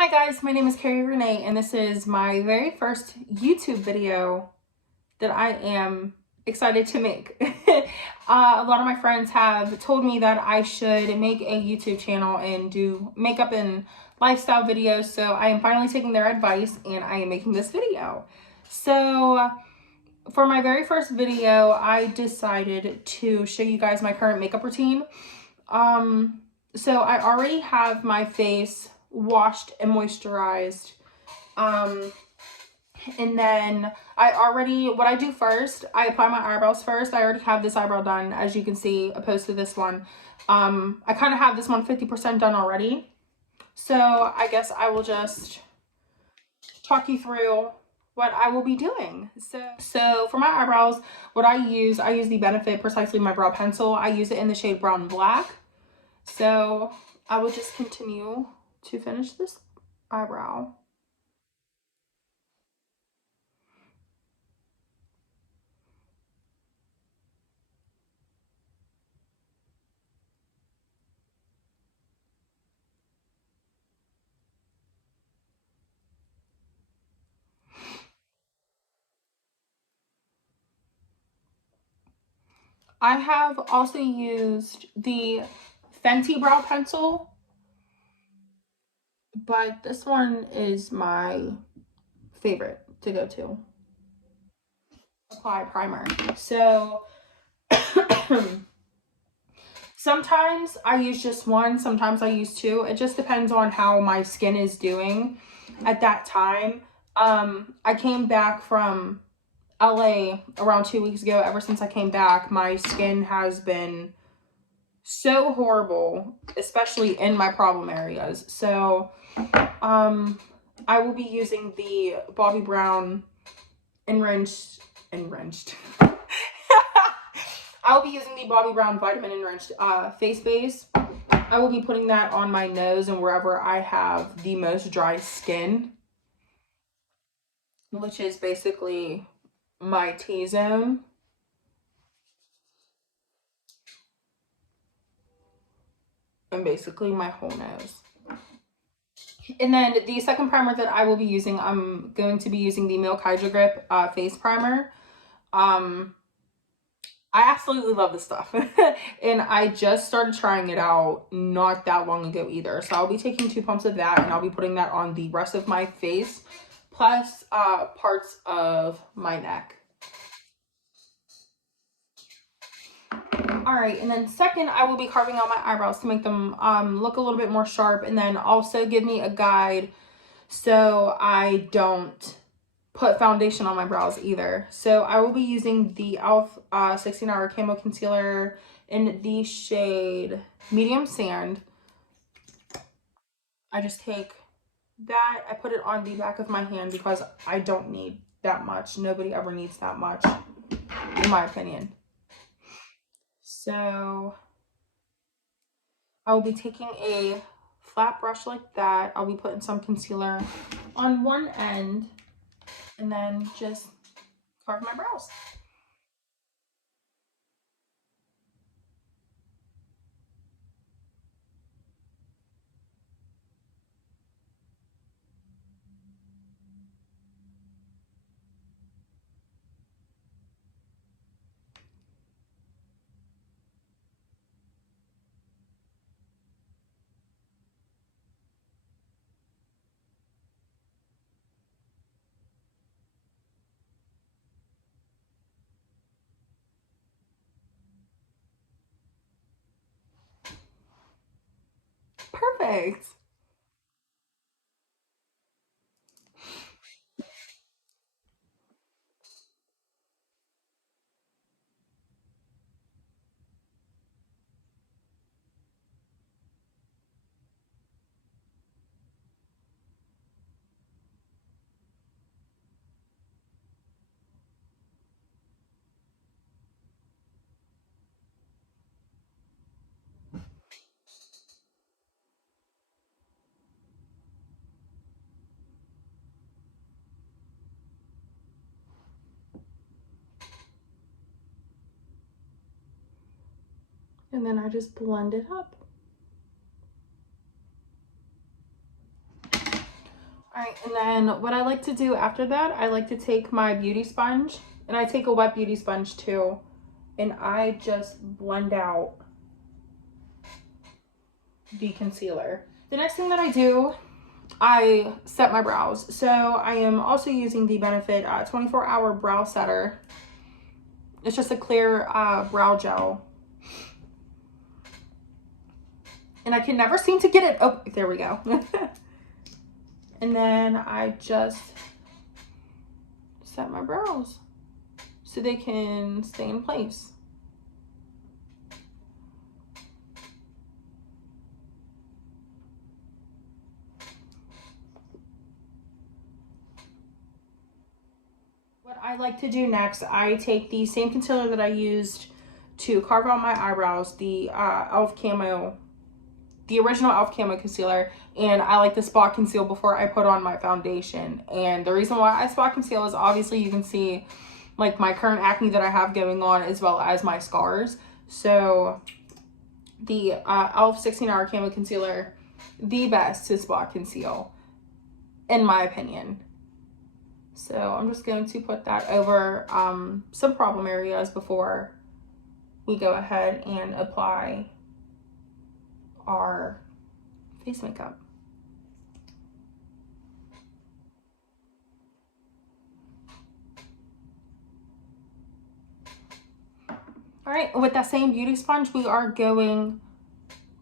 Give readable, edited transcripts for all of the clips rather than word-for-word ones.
Hi guys, my name is Carrie Renee and this is my very first YouTube video that I am excited to make. A lot of my friends have told me that I should make a YouTube channel and do makeup and lifestyle videos, so I am finally taking their advice and I am making this video. So for my very first video, I decided to show you guys my current makeup routine. So I already have my face washed and moisturized. Um, and then what I do first, I apply my eyebrows first. I already have this eyebrow done, as you can see, opposed to this one. I kind of have this one 50% done already. So I guess I will just talk you through what I will be doing. So for my eyebrows, what I use the Benefit Precisely My Brow Pencil. I use it in the shade Brown Black. So I will just continue to finish this eyebrow. I have also used the Fenty brow pencil, but this one is my favorite to go to. Apply primer. So sometimes I use just one, sometimes I use two. It just depends on how my skin is doing at that time. I came back from LA around 2 weeks ago. Ever since I came back, my skin has been so horrible, especially in my problem areas. So I will be using the Bobbi Brown enriched I will be using the Bobbi Brown Vitamin Enriched face base. I will be putting that on my nose and wherever I have the most dry skin, which is basically my T-zone and basically my whole nose. And then the second primer that I will be using, I'm going to be using the Milk Hydro Grip face primer. I absolutely love this stuff. And I just started trying it out not that long ago either. So I'll be taking 2 pumps of that and I'll be putting that on the rest of my face, plus parts of my neck. All right, and then second, I will be carving out my eyebrows to make them look a little bit more sharp, and then also give me a guide so I don't put foundation on my brows either. So I will be using the e.l.f. 16-hour camo concealer in the shade Medium Sand. I just take that, I put it on the back of my hand because I don't need that much. Nobody ever needs that much, in my opinion. So I will be taking a flat brush like that. I'll be putting some concealer on one end and then just carve my brows. Perfect. And then I just blend it up. All right, and then what I like to do after that, I like to take my beauty sponge, and I take a wet beauty sponge too, and I just blend out the concealer. The next thing that I do, I set my brows. So I am also using the Benefit 24-hour brow setter. It's just a clear brow gel. And I can never seem to get it. Oh, there we go. And then I just set my brows so they can stay in place. What I like to do next, I take the same concealer that I used to carve out my eyebrows, the e.l.f. Camo, the original e.l.f. Camo concealer, and I like to spot conceal before I put on my foundation. And the reason why I spot conceal is obviously you can see like my current acne that I have going on as well as my scars. So the e.l.f. 16-hour Camo concealer, the best to spot conceal in my opinion. So I'm just going to put that over some problem areas before we go ahead and apply our face makeup. All right, with that same beauty sponge, we are going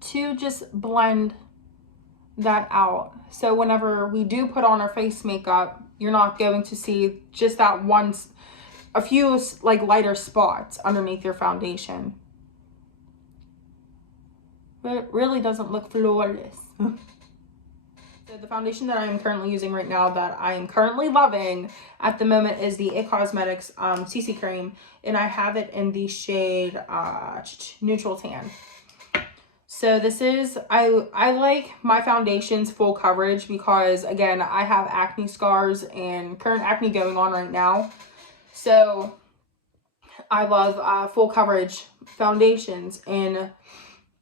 to just blend that out. So whenever we do put on our face makeup, you're not going to see just that a few like lighter spots underneath your foundation. But it really doesn't look flawless. So the foundation that I am currently using right now that I am currently loving at the moment is the IT Cosmetics CC Cream. And I have it in the shade Neutral Tan. So this is, I like my foundations full coverage because again, I have acne scars and current acne going on right now. So I love full coverage foundations, and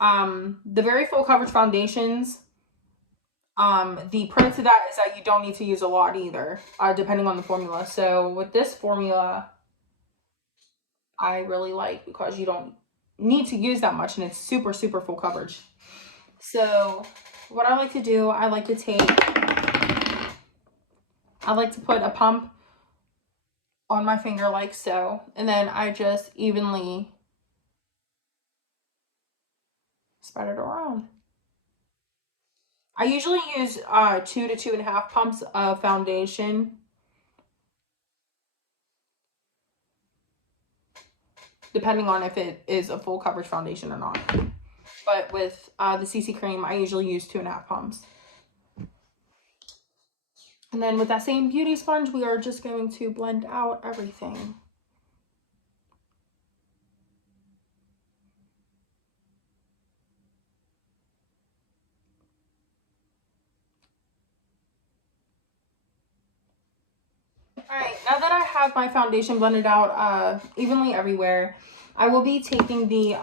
the very full coverage foundations, the pro to that is that you don't need to use a lot either, depending on the formula. So with this formula, I really like because you don't need to use that much and it's super, super full coverage. So what I like to do, I like to put a pump on my finger like so, and then I just evenly spread it around. I usually use 2 to 2.5 pumps of foundation, depending on if it is a full coverage foundation or not. But with the CC cream, I usually use 2.5 pumps. And then with that same beauty sponge, we are just going to blend out everything. All right, now that I have my foundation blended out evenly everywhere, I will be taking the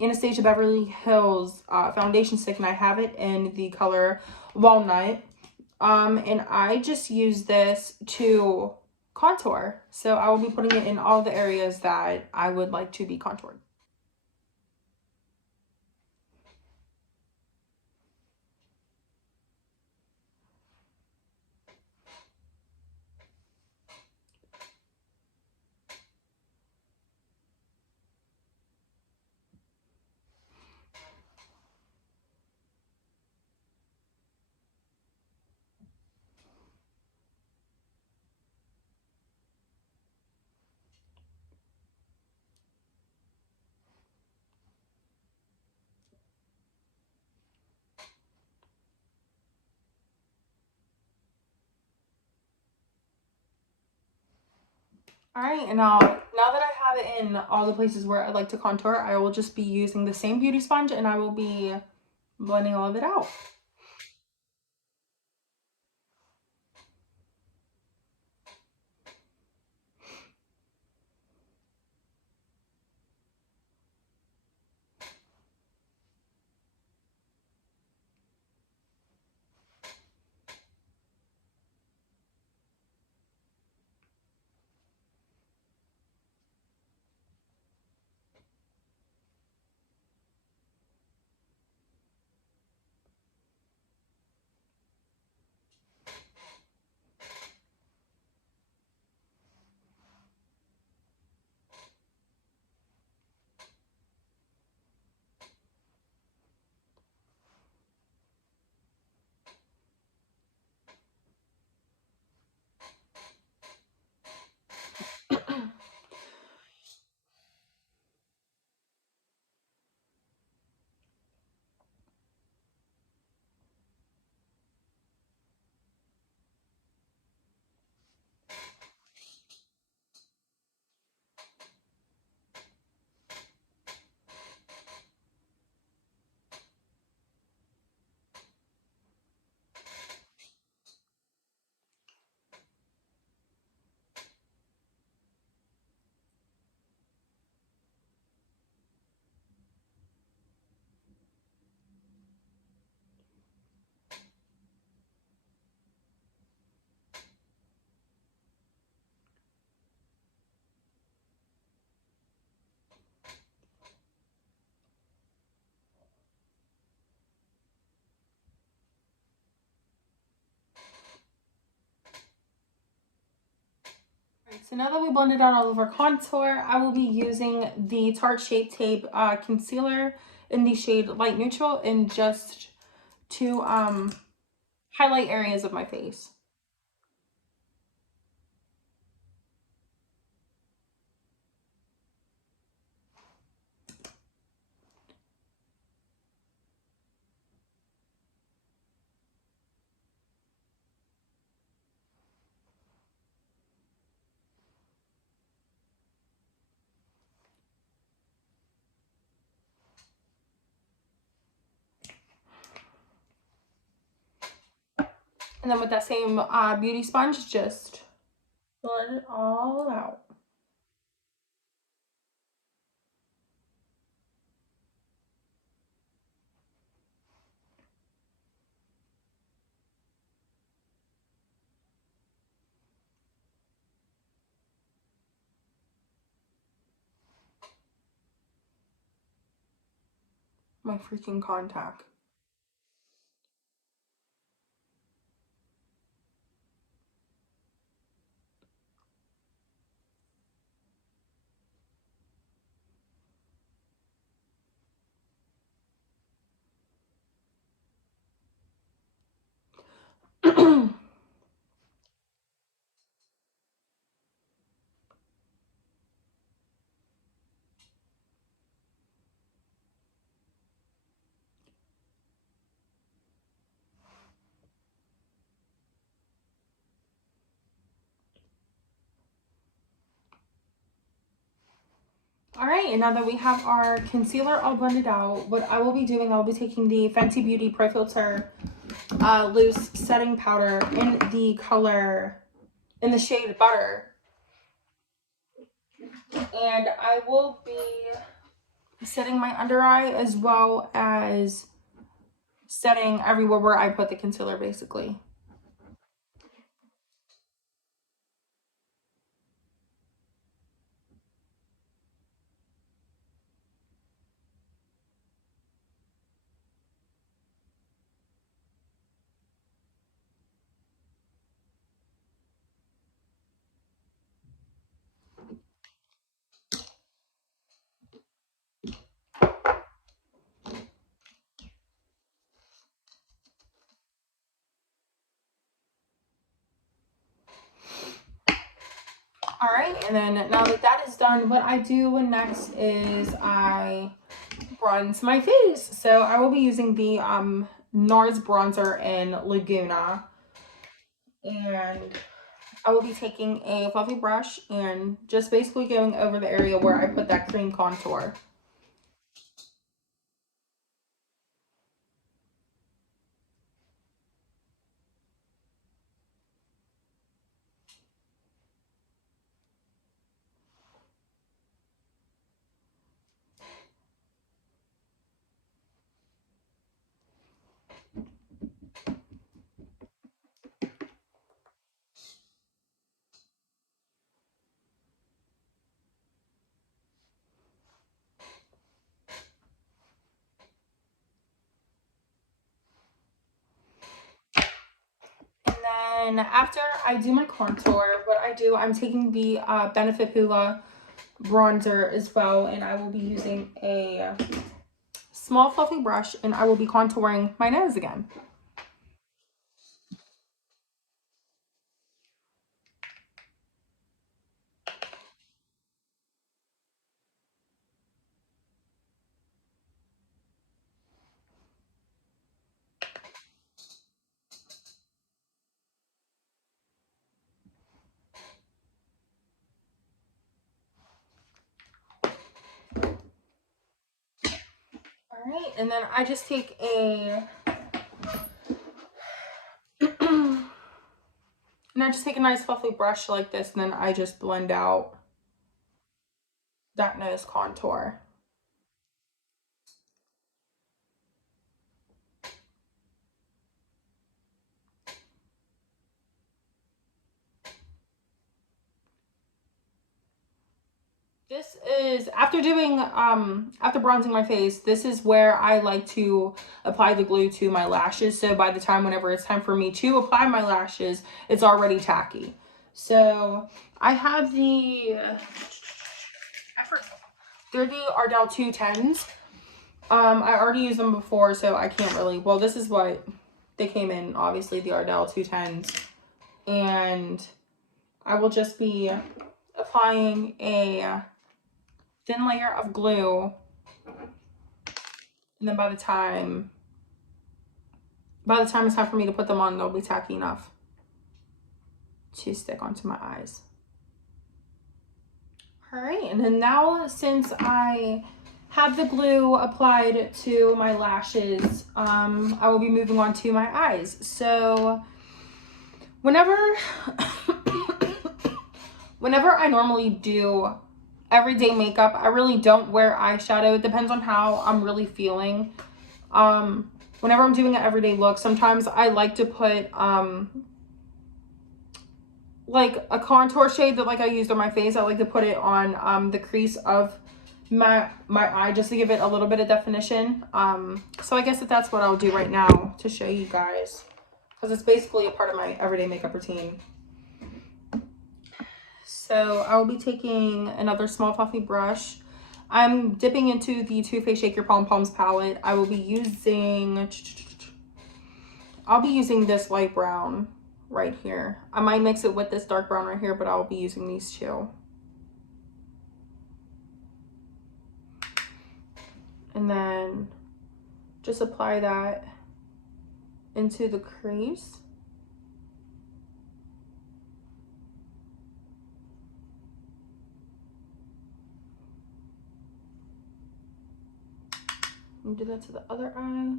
Anastasia Beverly Hills foundation stick, and I have it in the color Walnut. And I just use this to contour. So I will be putting it in all the areas that I would like to be contoured. All right, and now that I have it in all the places where I like to contour, I will just be using the same beauty sponge and I will be blending all of it out. So now that we blended out all of our contour, I will be using the Tarte Shape Tape concealer in the shade Light Neutral and just to highlight areas of my face. And then with that same beauty sponge, just blend it all out. My freaking contact. All right, and now that we have our concealer all blended out, what I will be doing, I'll be taking the Fenty Beauty Pro Filter loose setting powder in the color, in the shade Butter. And I will be setting my under eye as well as setting everywhere where I put the concealer, basically. All right, and then now that that is done, what I do next is I bronze my face. So I will be using the NARS bronzer in Laguna. And I will be taking a fluffy brush and just basically going over the area where I put that cream contour. And then after I do my contour, what I do, I'm taking the Benefit Hoola bronzer as well, and I will be using a small fluffy brush, and I will be contouring my nose again. All right, and then I just take a and I just take a nice fluffy brush like this, and then I just blend out that nose contour. This is after doing after bronzing my face, this is where I like to apply the glue to my lashes. So by the time whenever it's time for me to apply my lashes, it's already tacky. So I have they're the Ardell 210s. I already used them before, so I can't really, well, this is what they came in, obviously, the Ardell 210s. And I will just be applying a thin layer of glue. And then by the time it's time for me to put them on, they'll be tacky enough to stick onto my eyes. All right, and then now since I have the glue applied to my lashes, I will be moving on to my eyes. So whenever I normally do everyday makeup, I really don't wear eyeshadow. It depends on how I'm really feeling. Whenever I'm doing an everyday look, sometimes I like to put like a contour shade that like I used on my face. I like to put it on the crease of my eye just to give it a little bit of definition. So I guess that's what I'll do right now to show you guys, because it's basically a part of my everyday makeup routine. So I will be taking another small fluffy brush. I'm dipping into the Too Faced Shake Your Palm Palms palette. I'll be using this light brown right here. I might mix it with this dark brown right here, but I'll be using these two. And then just apply that into the crease. And do that to the other eye.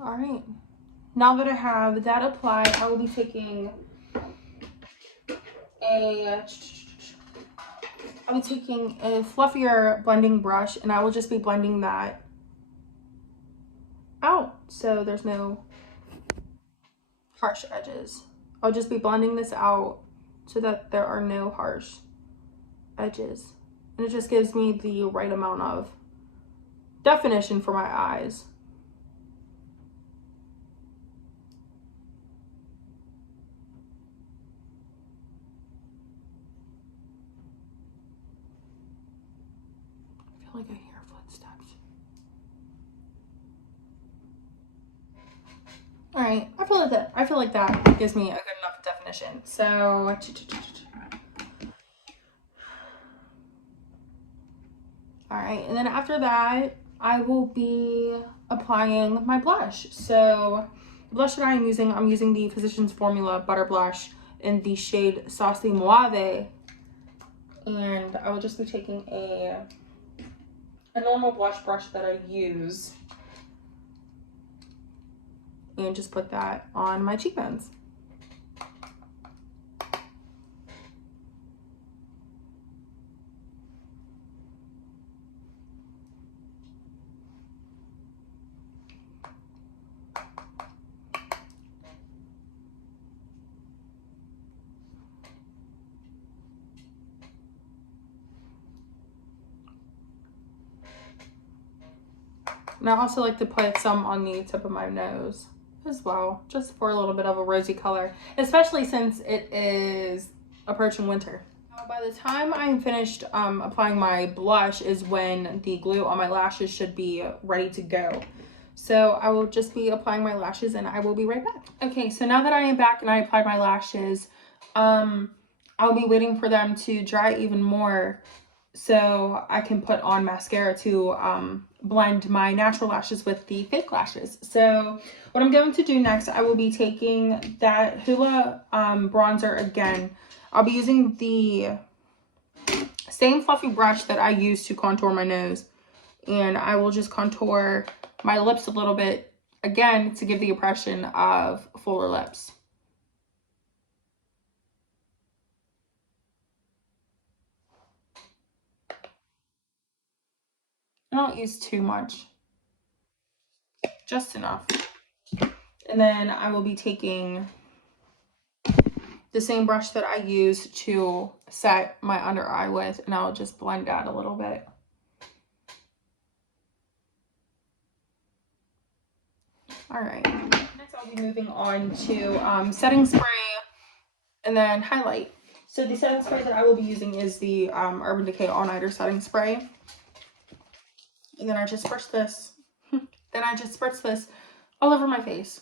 All right, now that I have that applied, I will be taking a fluffier blending brush, and I will just be blending that out so there's no harsh edges. I'll just be blending this out so that there are no harsh edges, and it just gives me the right amount of definition for my eyes. I feel like I hear footsteps. All right, I feel like that gives me a good enough definition. So all right, and then after that, I will be applying my blush. So the blush that I'm using the Physicians Formula Butter Blush in the shade Saucy Mauve. And I will just be taking a normal blush brush that I use and just put that on my cheekbones. And I also like to put some on the tip of my nose as well, just for a little bit of a rosy color, especially since it is approaching winter. Now, by the time I'm finished applying my blush is when the glue on my lashes should be ready to go. So I will just be applying my lashes and I will be right back. Okay, so now that I am back and I applied my lashes, I'll be waiting for them to dry even more so I can put on mascara to blend my natural lashes with the fake lashes. So what I'm going to do next, I will be taking that Hoola bronzer again. I'll be using the same fluffy brush that I use to contour my nose, and I will just contour my lips a little bit again to give the impression of fuller lips. I don't use too much, just enough. And then I will be taking the same brush that I use to set my under eye with, and I'll just blend that a little bit. All right. Next, I'll be moving on to setting spray and then highlight. So the setting spray that I will be using is the Urban Decay All Nighter setting spray. And then I just spritz this. Then I just spritz this all over my face.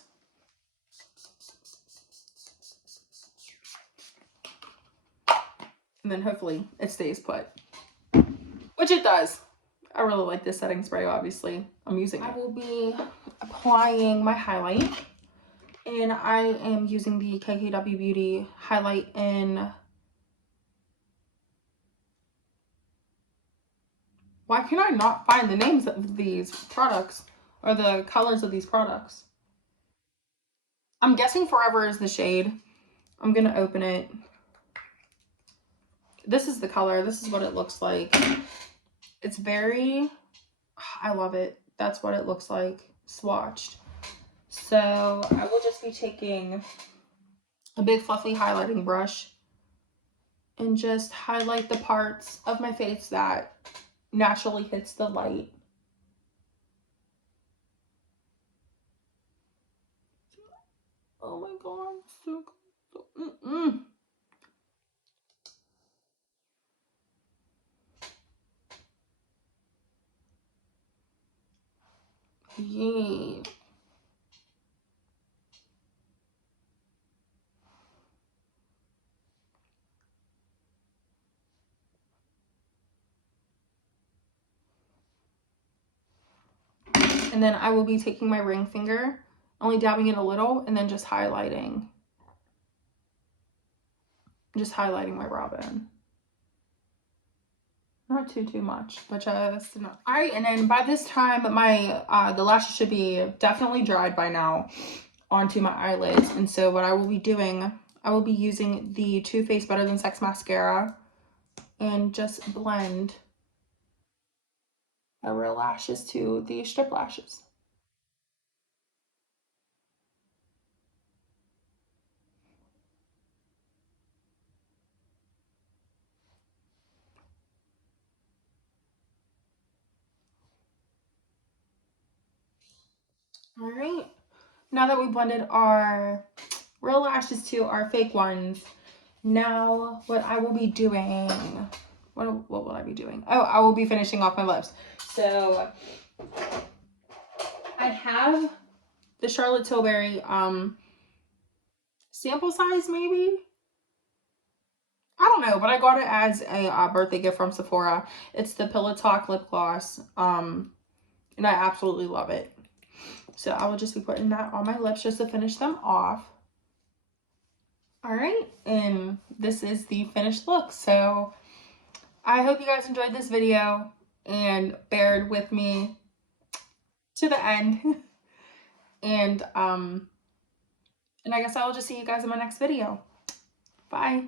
And then hopefully it stays put. Which it does. I really like this setting spray, obviously. I'm using it. I will be applying my highlight. And I am using the KKW Beauty highlight in... Why can I not find the names of these products or the colors of these products? I'm guessing Forever is the shade. I'm going to open it. This is the color. This is what it looks like. It's very... I love it. That's what it looks like swatched. So I will just be taking a big fluffy highlighting brush and just highlight the parts of my face that naturally hits the light. Oh my god, so good. Yeah. And then I will be taking my ring finger, only dabbing it a little, and then just highlighting. Just highlighting my brow bone. Not too much, but just enough. All right, and then by this time, my the lashes should be definitely dried by now onto my eyelids. And so what I will be doing, I will be using the Too Faced Better Than Sex mascara and just blend my real lashes to the strip lashes. All right, now that we blended our real lashes to our fake ones, now what I will be doing, what will I be doing? Oh, I will be finishing off my lips. So I have the Charlotte Tilbury sample size, maybe. I don't know, but I got it as a birthday gift from Sephora. It's the Pillow Talk lip gloss, and I absolutely love it. So I will just be putting that on my lips just to finish them off. All right, and this is the finished look. So I hope you guys enjoyed this video and bared with me to the end. And I guess I will just see you guys in my next video. Bye.